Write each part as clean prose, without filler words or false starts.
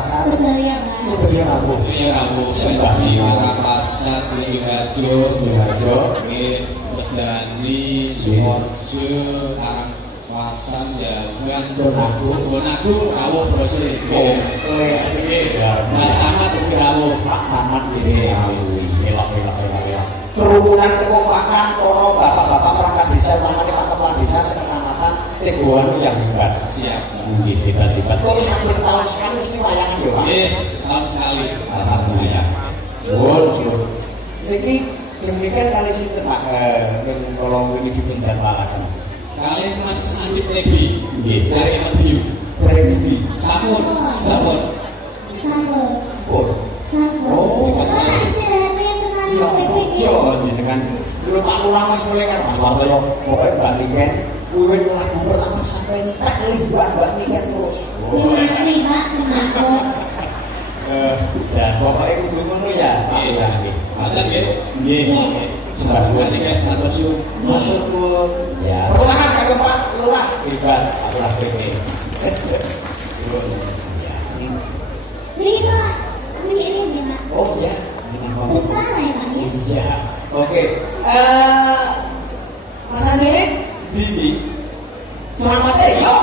Pasar. Sedaya Mas. Sedaya Rabu. Sedaya Rabu. Sembah Arah Pasar Sidoarjo. Sidoarjo. Nggih, Wedani, Sukoharjo, Arang Wasan, Jawan, Bonagu, rawuh bose. Oh, kowe Nggih, Mas Samad rawuh. Pak Samad ini elok. Kerumunan kekompakan para bapak-bapak perangkat desa utamanya Pak Kepala Desa sekecamatan Teguhan yang hebat. Siap. Nggih, hebat. Terus hampir tahun sekali mesti wayangan ya, Pak. Nggih, setahun sekali. Alhamdulillah. Suwun. Niki jenengan kali sinten Pak kalau ini dipenjalakan. Kali Mas Andi Tebi. Nggih, Cari Mediu. dari Budi. Sampun. Sampun. Oh, Yo, dengan dulu Pak Lurah Mas mulai kan Mas Wartoyo pokoknya Mbak Niken wiwit lagu pertama sampai tak Mbak Niken terus. Mati Pak, semangat. Ya pokoknya kudu ngono ya. Iya. Matur nggih. Nggih. Sebagian iki matur suwun. Matur nuwun. Ya. Perlahan kagem Pak Lurah. Hebat, Pak Lurah PP. Ya. Jadi Pak, ini Pak. Oh ya. Lupa ya Pak ya. Iya. Oke. Mas Andi, Didi. Selamat ya.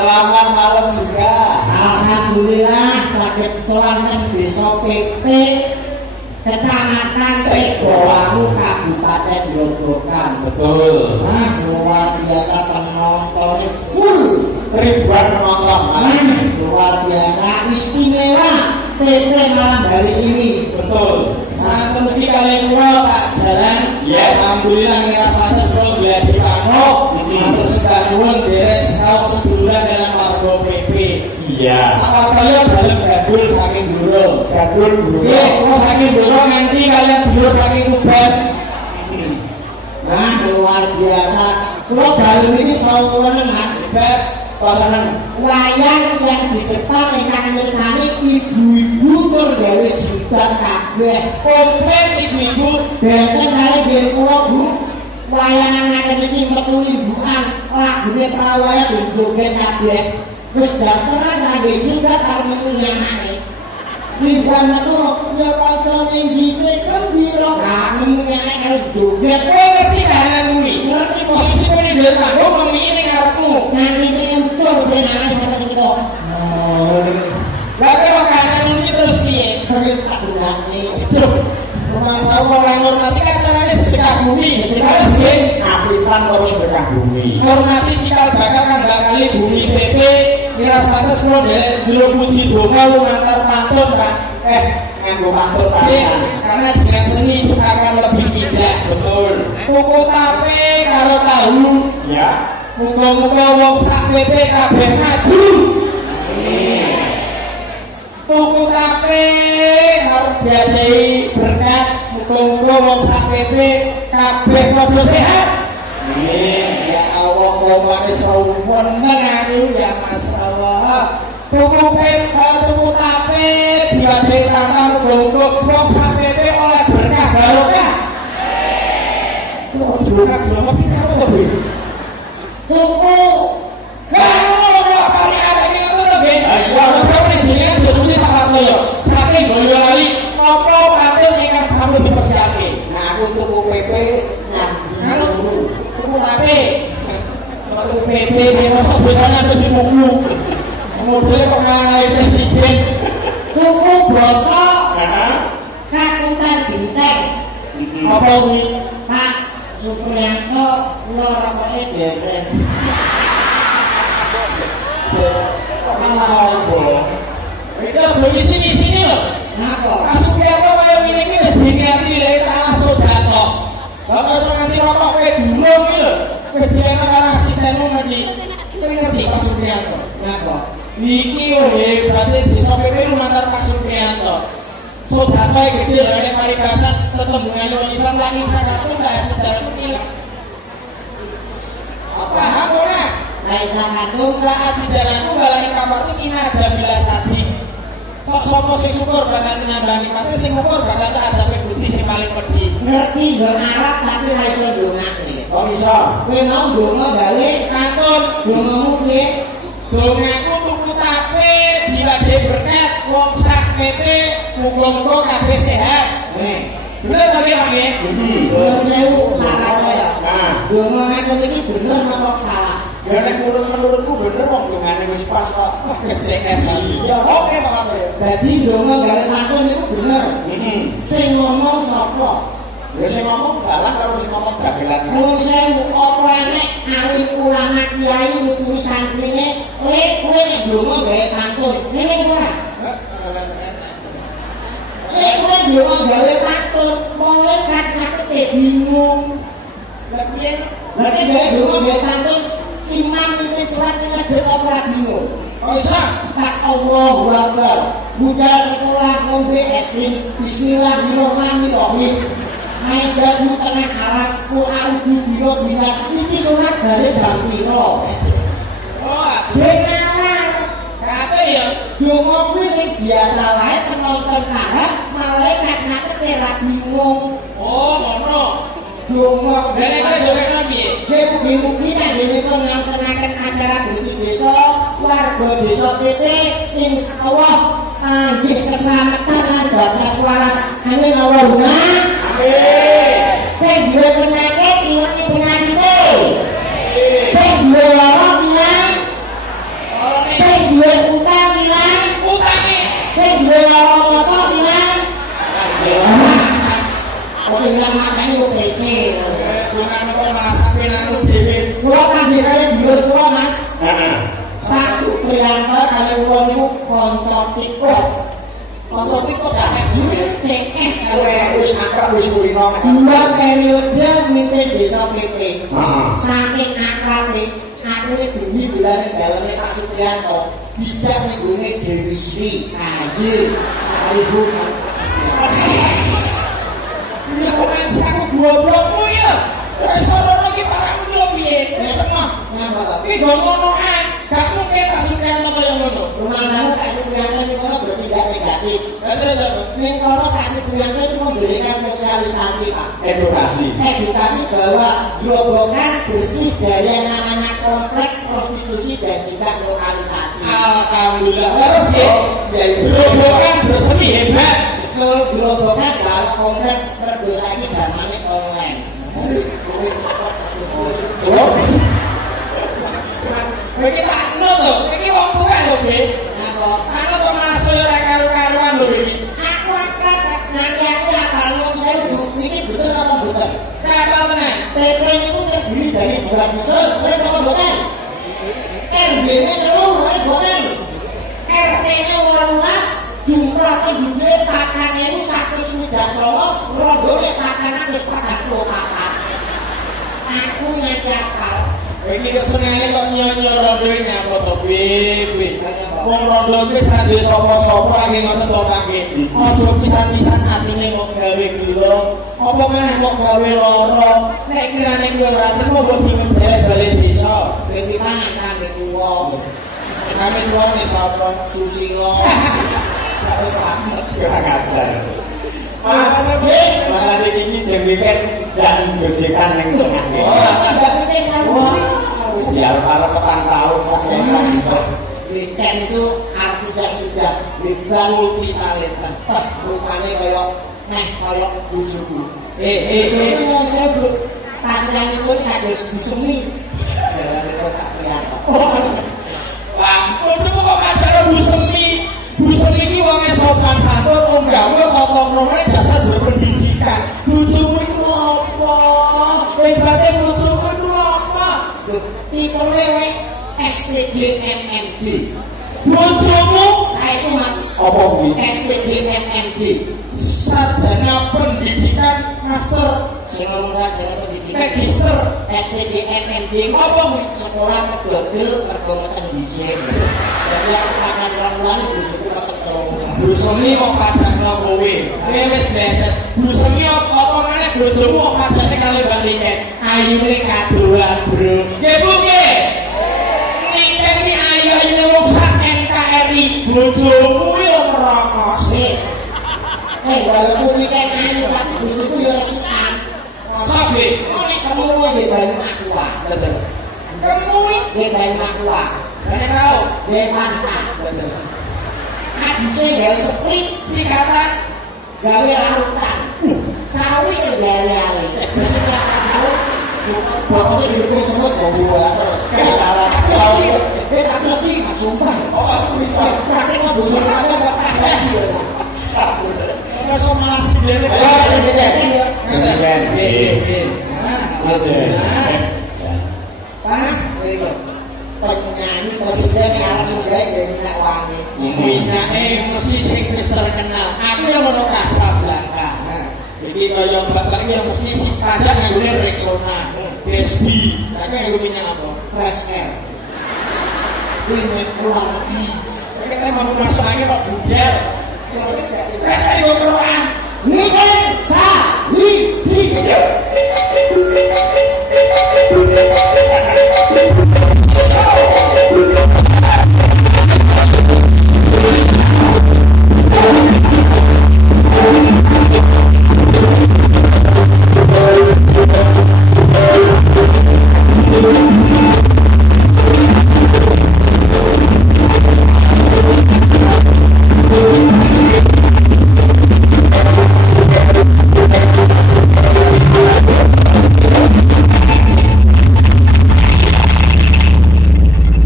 Selamat malam juga. Alhamdulillah sakit sowanten desa PP Kecamatan Tegowangu Kabupaten Grobogan. Betul. Nah, luar biasa penontonnya full. Ribuan penonton. Luar biasa istimewa PP malam hari ini. Betul. Sangat temugi kalian kula Pak Dalan. Yes. Alhamdulillah ngira panas kula gladi pamuk. Matur sekali nuwun beres taun seduluran dalam warga PP. Iya. Apa kaya dalam gadul saking dulu. Gadul dulu. Iya, kalau saking dulu nanti kalian dulu saking kuban. Nah, luar biasa. Kalau dalam ini sawuran mas, Bet, Pasangan wayang yang di depan yang misalnya ibu-ibu tergawe jilbab kabeh. komplit ibu-ibu. Benten kali biar pulau bu, wayangan akan ini metu ibuan, lagunya prawaya dan joget kabeh. Terus dasarnya lagi juga kalau itu yang aneh. Ibuan metu ya kocok tinggi sekembiro, kamu yang aneh kalau joget. Kowe ngerti kahanan kuwi? Ngerti kok. Posisi kowe di dalam panggung ngomong ini ngarepmu. Nanti ini muncul dari aneh sampai kita. Lah kowe kahanan ini terus piye? Cerita berani. Rumah sawo orang hormati kan caranya sedekah bumi. Terus piye? apitan terus berkah bumi. Hormati cikal bakal kan bakali bumi PP. Miras pantes kula dulu puji donga lumantar pantun Pak. Nganggo pantun Iya, pasan. karena dengan seni itu akan lebih indah. Betul. Tuku tape karo tahu. Ya. Muga-muga wong sak PP kabeh maju. Tuku tape harus jadi berkat. Muga-muga wong sak PP kabeh padha sehat. Ya Allah, komane sawun aku ya masalah. Tuku tape diwadahi tangan muga-muga wong sak PP oleh berkah barokah. Kok durung pinter to, Bu? Tuku. Wah, ngono kali ada iki ngono to, Ben. Ayo, sampe jenengan dosune Pak Ratno ya. Saking Boyolali, napa patut ingkang kamu dipersiapke? Nah aku tuku PP Karo tuku tape. Kok tuku PP mosok dosane ada di muklu. Modele kok ngae presiden. Tuku botol. Nah. Kakutan bintang. Apa kuwi? Pak Supriyanto kula rokoke dereng. Kok malah ngono. Itu aja ngisi-ngisini lho. Napa? Kasukiato kaya ngene iki wis diniati nilai tanah sodato. Lah kok iso nganti rokok kowe dulu iki lho. Wis dienak karo asistenmu ngerti. Kowe ngerti Pak Supriyanto? Napa? Iki yo berarti desa PP lumantar Pak Supriyanto. Sodato iki gede lho nek paribasan tetembungane wong Islam langit sakatu ndak saudara penilai. Paham ora? Lain sangatu Saat saudaraku balani kamarku ina ada bila sadi. Sok-sok sing syukur bakal nambah nikmate sing syukur bakal ada putih sing paling pedhi. ngerti ndon Arab tapi ra iso ndongake. Kok iso? Kowe mau ndonga gawe Kantun ndongamu piye? dongaku tuku tape diwadahi berkat wong sak PP muga-muga kabeh sehat. Bener ta Pak nggih? Nuwun sewu tak kaya. Nah, Ndonga ngaten iki bener napa salah? ya nek menurutku bener wong dongane wis pas kok. Wis CS. Ya Oke Pak Kapten. Dadi ndonga gawe pantun niku bener. Heeh. Sing ngomong sapa? Ya sing ngomong dalan karo sing ngomong dagelan. Nuwun sewu apa enek alim ulama kiai nuturi santrine, kowe nek ndonga gawe pantun. Ngene ora? Kowe ndonga gawe pantun, mulai kate bingung. Lah piye? Berarti gawe ndonga gawe pantun, imam ini surat masjid ora bingung. Oh iso. Pas Allahu Akbar, budal sekolah ngombe es krim, Bismillahirrahmanirrahim. Main batu tengah alas, Quran biro bilas, ini surat dari jam piro. Oh, Dengar, kate ya. donga kuwi sing biasa wae penonton karet, malaikat ngate ra bingung. Oh, ngono. Donga Dene kowe jogetno piye? Mugi-mugi nek dene kon ngawontenaken acara bersih desa, warga desa PT insyaallah nggih keselamatan lan batas waras. Amin Allahumma. Amin. Sing duwe penyakit ilang penyakite. Sing duwe lara ilang, Orone sing duwe utang ilang, utange. sing duwe lara motor ilang. Kok ilang makane UTC. Bukan kok masakin aku dhewe. Kula kangge kali dhuwur kula Mas. Heeh. Pak Supriyanto kali kula niku kanca TikTok. Kanca TikTok gak CS kowe wis akrab wis kulino. dua periode mimpin desa PP. Heeh. Saking akrabe aku kuwi bengi bilane daleme Pak Supriyanto dijak nenggone Dewi Sri Aye Saibu Ya kok nganti aku goblokmu ya. Wis ora iki paramu iki lho piye? Cemah. Iki go ngono ae. Gak mungkin Pak Supriyanto kaya ngono. Rumah sana Pak Supriyanto ini kono bertindak negatif. Terus apa? Ning kono Pak Supriyanto itu memberikan sosialisasi Pak. Edukasi Bahwa gerobokan bersih dari yang namanya komplek prostitusi dan juga lokalisasi. Alhamdulillah. Terus ya, gerobokan bersemi hebat. Betul, gerobokan kalau komplek berdosa ini zamannya online. Iki tak nut lho, iki wong tuwa lho, Be. Ngapa? Anu kok malah saya ora karu-karuan lho iki. Aku akan nanti aku ya kalau saya ini betul apa betul? Kapal tenan. PP itu terdiri dari dua unsur, terus apa betul? RW-nya telur, terus betul. RT-nya 18, jumlah penduduk pakannya itu 1 rodone pakanan wis 40 pakan. Aku yang akal. Iki kesenengane kok nyonyo rondo nyapa to, Be. Wong rondo wis ra duwe sapa-sapa lagi ngoten to, Kake. Aja pisan-pisan atine kok gawe gila. Apa meneh kok gawe lara. Nek kirane kowe ora terima kok dimendelek balik desa. Jadi pangan kami tuwa. Kami tuang nih sapa? Susilo. Harus selamat. kurang ajar. Mas, Mas Adi ini jengwiken jangan gojekan yang tengah. Tidak penting sama. Wis diarep-arep petang tahun sampai ora bisa. Weekend itu artis yang sudah hebat multi talenta. rupanya kayak bujuku. Eh. Yang saya pas yang itu kados busemi. Dalam itu tak kelihatan. Wah, coba kok acara busemi. Busemi iki wong sopan santun, wong gawe tata krone dasar berpendidikan. Bojomu iku apa? Hebate bojomu iku apa? Tipe lewe STDMMD. Bojomu Saya itu mas Apa kuwi? STDMMD. sarjana pendidikan master Saya ngomong saja pendidikan. magister. STDMMD. Apa kuwi? Sekolah pedodel pergomatan desain. Jadi aku akan ramuan bujuku pakai terowongan. Busemi kok padakno kowe. Kowe wis biasa. Busemi apa meneh bojomu kok padake kali balike. Ayune kadoan, Bro. Nggih, Bu, nggih. Niki ayu-ayune wong sak NKRI. Bojomu yo merokos. Walaupun ini kan ayu tapi bujuku ya resekan. Masa nggih? Oleh kamu ya banyak aqua. Betul. Kamu Ya banyak aqua. banyak tahu. Ya Fanta. Betul. Habisnya gawe seprit, Sikatan gawe larutan. Cawi ya gawe-gawe. Pokoknya didukung semut mau buat. Tapi lagi sumpah. oh aku bisa. Praktek mah bosok apa enggak praktek. Ora so malah sendiri. Jengwiken. Aja. Pak, penyanyi posisinya arah muda dan minyak wangi. Minyake mesti sing wis terkenal. Aku yang ono Casablanca. Iki kaya bapak iki mesti si pajak nganggone Rexona, Gatsby. Aku nganggo minyak apa? Fresh air. Minyak wangi. Kita mau masuk angin kok budal. Wes ayo keroan. Niken Sali di.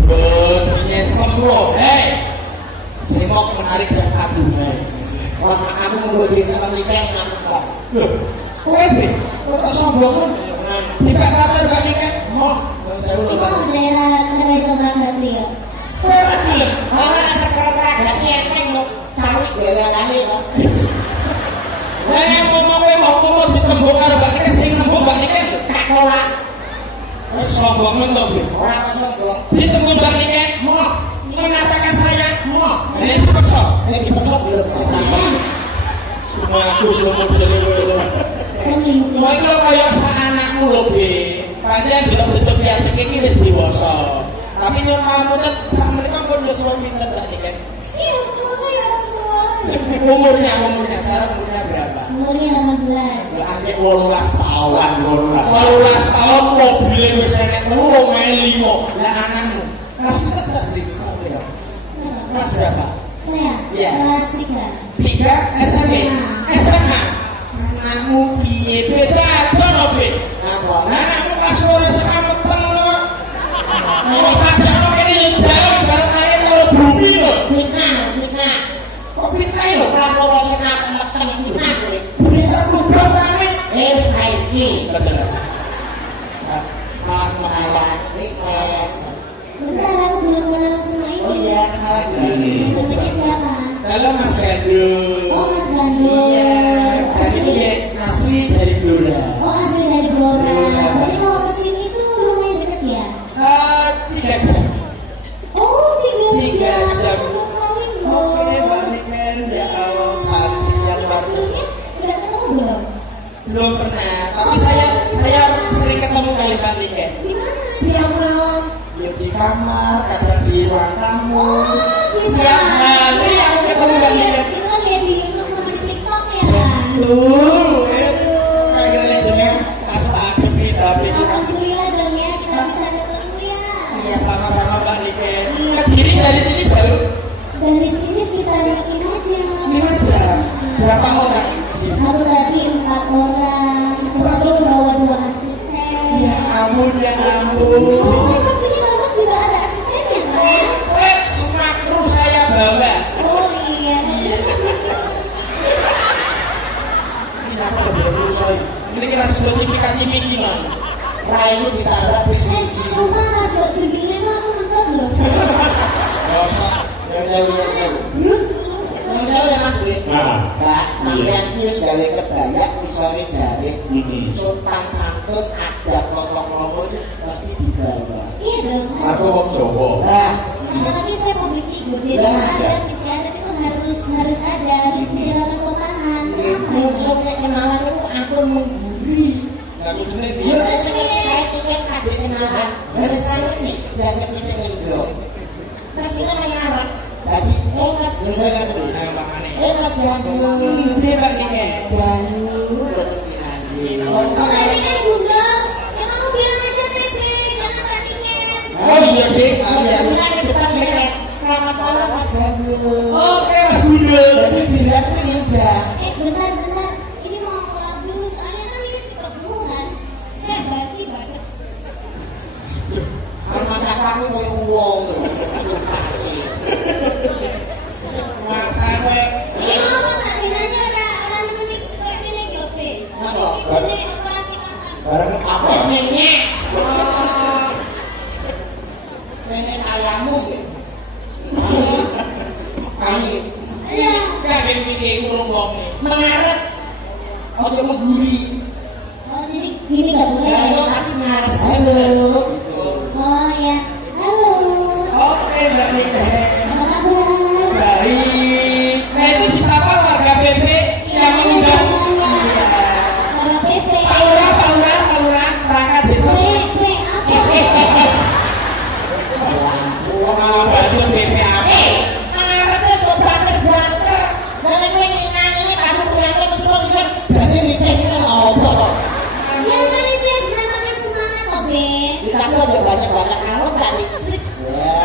Punya semua. Hei. Semok menarik dan aduhai. Wah, aku mau di tempat Niken ngamuk kok. Loh, kowe be, kowe kok sombong. Tidak pacar gak nikah. Moh, saya udah Oh, daerah Kerejo berarti ya. kowe ora gelem. Orang ada kerja berarti enteng lo. Cawi gawe-gawe kok. Lah yang ngomong kowe mau ditembok karo gak nikah sing nembok gak nikah. Tak kolak. Wes sombongan to, Bi. Orang sombong. Ditunggu Bang Niken. Mau. Mengatakan saya. Mau. Ini dipesok. Dipesok belum. Semua aku semua dari Mau itu lo kayak anakmu lho, Bi. Panjang betul-betul lihat ini wis dewasa. Tapi yang mau menurut mereka pun udah suami pinter Bang Niken. Iya, semoga ya Allah. Umurnya sekarang umurnya berapa? Umurnya 18. Anjir 18 tahun. 18 18 tahun mobilnya wis enek telu main 5. Lah anakmu kelas tetep di kelas berapa? Saya Iya. kelas 3. 3 SMP. SMA. Anakmu piye beda to, Bi? Apa? Anakmu kelas 2 SMA meteng lho. Padahal ini yang jauh bareng ae karo bumi lho. Fitnah. Kok pintai lho? Kelas loro senat meteng fitnah kowe. Kita berubah kami. Saiki. Betul. Malah malah Bentar, aku belum kenal sama ini. Oh iya, kenalan. Namanya siapa? Halo Mas Gandul. Oh, Mas Gandul. Iya, dari dia asli dari Blora. Oh, asli dari Blora. Berarti kalau kesini itu rumahnya deket ya? 3 jam. Oh, 3 3 jam. jam. Saling Oke, dong. balikan ya Allah, cantik yang luar biasa. Udah ketemu belum? Belum pernah, tapi saya sering ketemu kali balikan. Di mana? Tiap malam, ya di kamar, kadang di ruang tamu. Oh, bisa. Tiap hari aku ketemu balikan. Itu kan lihat di YouTube sama di TikTok ya? Betul, wes. Kayak jenenge kasta ada beda beda. Alhamdulillah dong ya, kita bisa ketemu ya. Iya sama-sama Mbak Niken. Kediri dari sini jauh. Dari sini sekitar ini aja. 5 jam. Berapa orang? Aku tadi 4 orang. Aku bawa 2 asisten. Ya ampun, ya Oh, ampun. pastinya kamu juga ada asistennya kan? Semua kru saya bawa. Oh iya. Ini apa belum selesai? Ini kira sudah cipika-cipik gimana? Rai itu ditaruh di sini. Sumpah rasio judulnya tuh aku nonton loh. Gosok. Yang jauh ya Mas Bri. Nah, Mbak, sampean iki wis gawe kebaya isore jare. Sopan santun ada protokol itu pasti dibawa. Iya dong. aku wong Jawa. Nah, Apalagi saya public figure, jadi Lah. adat istiadat itu harus ada istilah kesopanan. musuhnya kenalan itu aku mengguri. Nggak bener Yo dia. wis saya tiket kade kenalan. Dari saya ini dan kita itu. Pasti kan ngarep. Tadi Mas, belum saya kata dulu. Ayo makane. Mas Gandul. Ini Mbak Niken. Gandul. Oh, ini kan Bunda. Yang kamu bilang aja TP, jangan bandingin. Oh iya deh. Iya, ini di depan tiket. Selamat malam Mas Gandul. Oke Mas Bunda. Jadi dilihat itu indah. Bentar. Ini mau aku lap dulu, soalnya kan ini cepet dulu kan. Basi banget. Masa kamu kayak uang pasti. Mas Awe. Ini mau apa saat aja ada orang menik ini Jope. Apa? Ini operasi kakak. Barang apa? Nenek. Nenek ayammu ya. Kami Iya. Kaget mikir kurung wonge. mengarep. Ojo mengguri. Oh, jadi gini gak boleh Ya, ya? tapi Mas. Halo. Oh ya. Halo. Oke Mbak Niken. Apa kabar? Baik. Nah itu disapa warga PP yang mengundang. Para PP. Taura, perangkat desa. PP apa? Wah, baju PP apa? Mengarepnya coba terbanter. Dari kowe nginang ini masuk kuliahnya mesti kok bisa jadi nikah ini kan apa kok? Ya kan itu yang dinamakan semangat kok, Be. Kita tuh aja banyak-banyak kamu gak lipstick. Ya,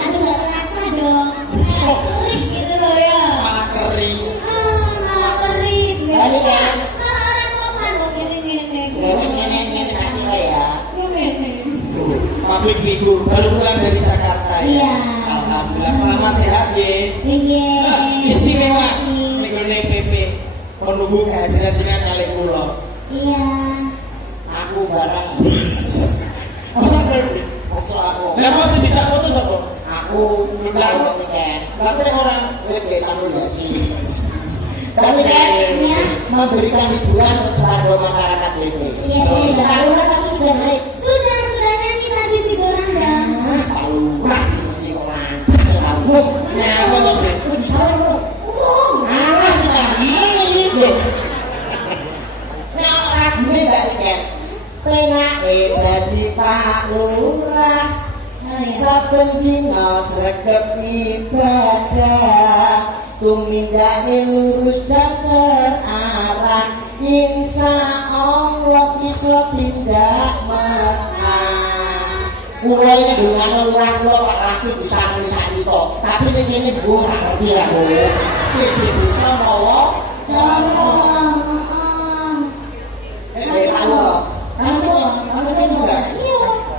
Aduh gak kerasa dong. Kayak kering gitu loh ya. Malah kering. Malah kering. Balik ya. Kalau orang sopan kok gini-gini. ya wis ngene-ngene sakit wae ya. Pabrik minggu baru pulang dari Jakarta ya. Iya. Alhamdulillah selamat sehat ya. Iya. Istimewa. Terima kasih. Menggone PP menunggu kehadiran jenengan kali kula. Iya. Aku barang. Masa keren? Foto aku. Lah mau sing dijak foto sapa? Aku belum tiket. Lah kok orang Wis sambung ya sih. Tapi kan Iya. memberikan hiburan untuk warga masyarakat ini. Iya, iya. Kalau tapi sudah naik. Sudah saben dina sregep ibadah tumindake lurus dan terarah insya Allah iso tindak Mekah. Kulo ini dengan lurah kulo Pak langsung bisa nulisan itu tapi ini gue gak ngerti ya gue siji bisa mawa kamu juga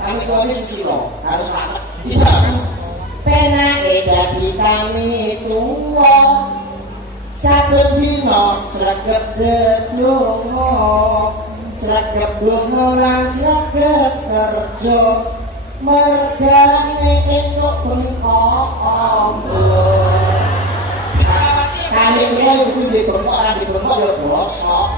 kami kami susilo harus selamat Bisa. penake dadi kami tuwa saben dina sregep dedonga sregep donga lan sregep kerja mergane entuk bengkok kali kuwi kuwi bengkok ora bengkok ya bosok